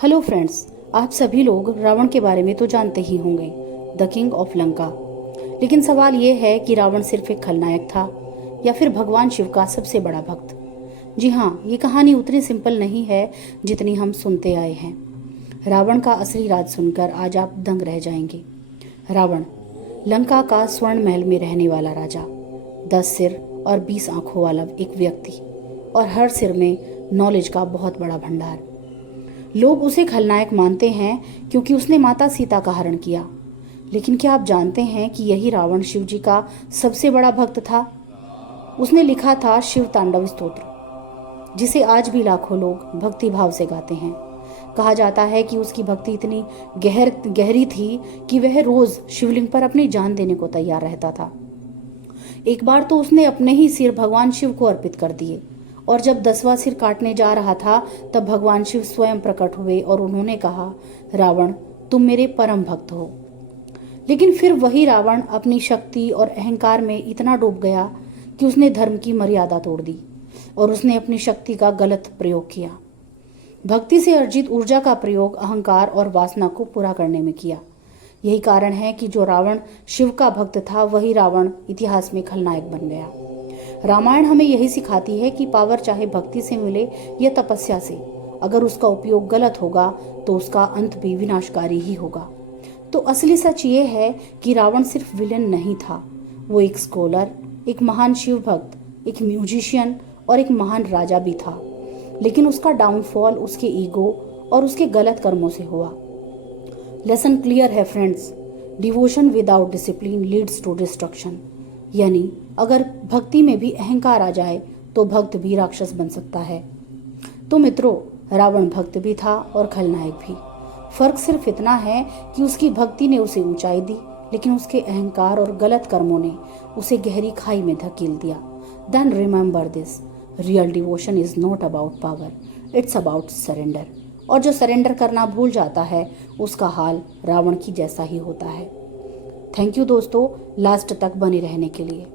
Hello friends, आप सभी लोग रावण के बारे में तो जानते ही होंगे, द किंग ऑफ लंका। लेकिन सवाल ये है कि रावण सिर्फ एक खलनायक था या फिर भगवान शिव का सबसे बड़ा भक्त। जी हाँ, ये कहानी उतनी सिंपल नहीं है जितनी हम सुनते आए हैं। रावण का असली राज सुनकर आज आप दंग रह जाएंगे। रावण, लंका का स्वर्ण महल में रहने वाला राजा, 10 सिर और 20 आंखों वाला एक व्यक्ति, और हर सिर में नॉलेज का बहुत बड़ा भंडार। लोग उसे खलनायक मानते हैं क्योंकि उसने माता सीता का हरण किया। लेकिन क्या आप जानते हैं कि यही रावण शिव जी का सबसे बड़ा भक्त था? उसने लिखा था शिव तांडव स्तोत्र, जिसे आज भी लाखों लोग भक्ति भाव से गाते हैं। कहा जाता है कि उसकी भक्ति इतनी गहरी थी कि वह रोज शिवलिंग पर अपनी जान देने को तैयार रहता था। एक बार तो उसने अपने ही सिर भगवान शिव को अर्पित कर दिए, और जब 10वां सिर काटने जा रहा था तब भगवान शिव स्वयं प्रकट हुए और उन्होंने कहा, रावण, तुम मेरे परम भक्त हो। लेकिन फिर वही रावण अपनी शक्ति और अहंकार में इतना डूब गया कि उसने धर्म की मर्यादा तोड़ दी और उसने अपनी शक्ति का गलत प्रयोग किया। भक्ति से अर्जित ऊर्जा का प्रयोग अहंकार और वासना को पूरा करने में किया। यही कारण है कि जो रावण शिव का भक्त था वही रावण इतिहास में खलनायक बन गया। रामायण हमें यही सिखाती है कि पावर चाहे भक्ति से मिले या तपस्या से, अगर उसका उपयोग गलत होगा तो उसका अंत भी विनाशकारी ही होगा। तो असली सच ये है कि रावण सिर्फ विलेन नहीं था, वो एक स्कॉलर, एक महान शिव भक्त, एक म्यूजिशियन और एक महान राजा भी था। लेकिन उसका डाउनफॉल उसके ईगो और उसके गलत कर्मों से हुआ। लेसन क्लियर है friends, devotion without discipline leads to destruction. यानी अगर भक्ति में भी अहंकार आ जाए तो भक्त भी राक्षस बन सकता है। तो मित्रों, रावण भक्त भी था और खलनायक भी। फर्क सिर्फ इतना है कि उसकी भक्ति ने उसे ऊंचाई दी, लेकिन उसके अहंकार और गलत कर्मों ने उसे गहरी खाई में धकेल दिया। Then remember this, real devotion is not about power, it's about surrender. और जो सरेंडर करना भूल जाता है उसका हाल रावण की जैसा ही होता है। थैंक यू दोस्तों, लास्ट तक बने रहने के लिए।